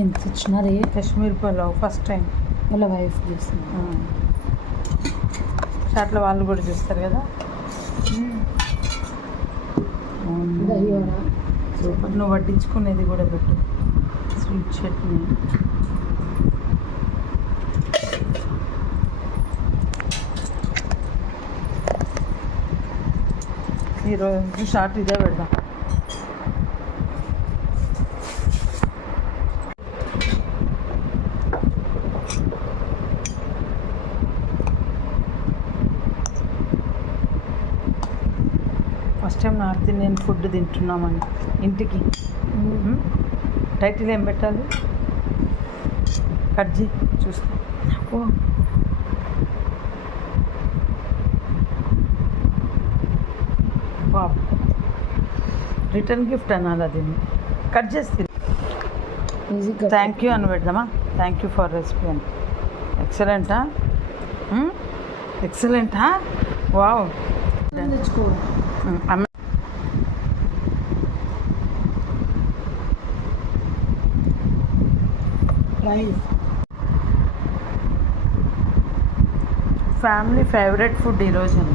ఇంత వచ్చినారే కాశ్మీర్ pulao first time వాళ్ళ వైఫ్ చేస్తుంది. షాట్లో వాళ్ళు కూడా చేస్తారు కదా. సూపర్. నువ్వు వడ్డించుకునేది కూడా పెట్టు. స్వీట్ చట్నీ. ఈరోజు షార్ట్ ఇదే పెడదాం. First time north Indian food తింటున్నామని ఇంటికి. టైటిల్ ఏం పెట్టాలి? కట్ చేయి చూస్తా. ఓ బాబు, రిటర్న్ గిఫ్ట్ అనాలి అది. కట్ చేస్తే థ్యాంక్ యూ అని పెడదామా? థ్యాంక్ యూ ఫర్ రెసిపీ అని. ఎక్సలెంటా? ఎక్సలెంటా? వావ్. ఫ్యామిలీ ఫేవరెట్ ఫుడ్ ఈరోజు అన్న.